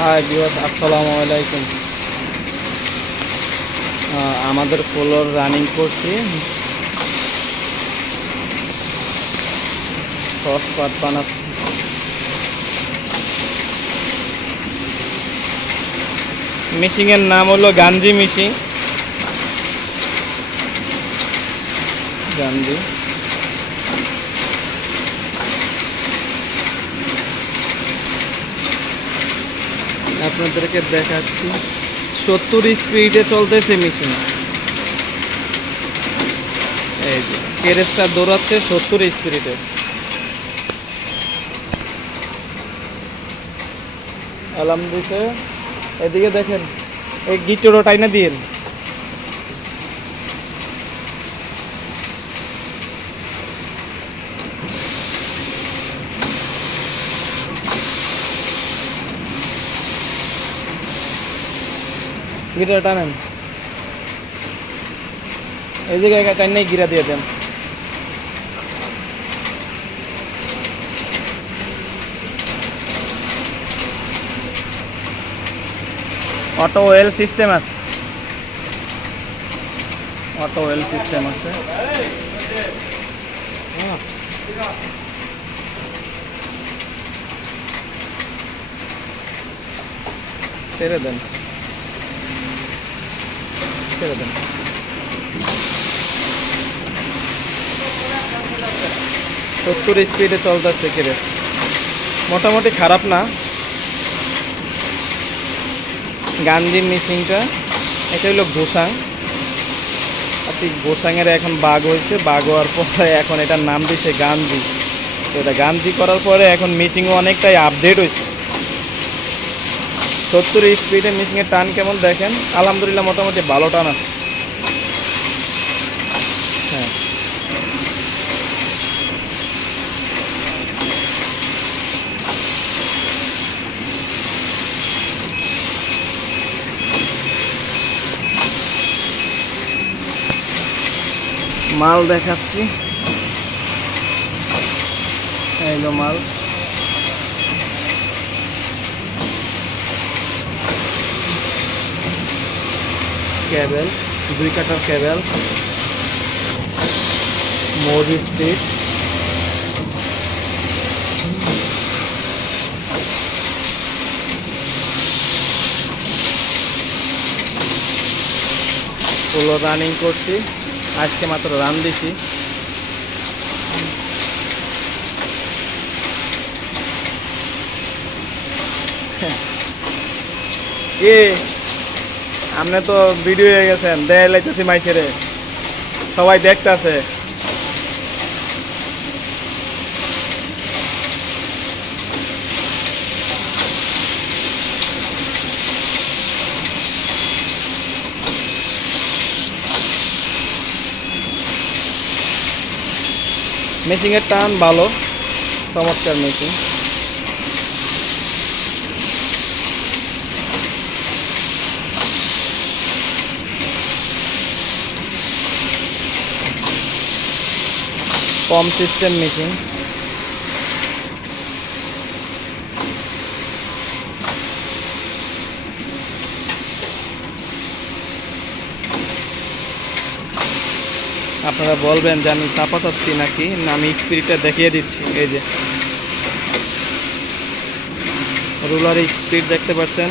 Hi viewers, আসসালামু আলাইকুম। আমাদের ফ্লোর রানিং করছি, সস পাট বানাচ্ছি। মেশিনের নাম হলো গাঞ্জি মেশিন। গাঞ্জি আপনাদেরকে দেখাচ্ছি, 70 স্পিডে চলতেছে মেশিন। এই যে কেরেসটা দৌড়াচ্ছে 70 স্পিডে। অ্যালার্ম দিছে। এদিকে দেখেন, এই গিটারও টাইনা দিন। গিটার টানেন, এই জায়গায় টাইনাই গিরা দিয়ে দেন। অটো ওয়েল সিস্টেম আছে, অটো ওয়েল সিস্টেম আছে। ছেড়ে দেন, ছেড়ে দেন। 70 স্পিডে চলতেছে কেরেস, মোটামুটি খারাপ না। গাঞ্জি মেশিনটা, এটা হলো গোসাং। আর ঠিক গোসাংয়ের এখন বাঘ হয়েছে, বাঘ হওয়ার পরে এখন এটার নাম দিয়েছে গাঞ্জি। তো এটা গাঞ্জি করার পরে এখন মেশিনও অনেকটাই আপডেট হয়েছে। 70 স্পিডে মেশিনের টান কেমন দেখেন, আলহামদুলিল্লাহ মোটামুটি ভালো টান আছে। হ্যাঁ, মাল দেখাচ্ছি, এই হলো মাল। কেবল, 2 কাটার কেবল, মোড স্পিড, ফুল রানিং করছি, আজকে মাত্র রান দিছি। এ আপনি তো ভিডিও হয়ে গেছেন, দেয় লাইতেছি মাইছেরে, সবাই দেখতেছে। মেশিনের টান ভালো, চমৎকার মেশিন। Pump system machine. আপনারা বলবেন যে আমি চাপা চাচ্ছি নাকি, না আমি স্পিডটা দেখিয়ে দিচ্ছি। এই যে রুলার স্পিড দেখতে পাচ্ছেন,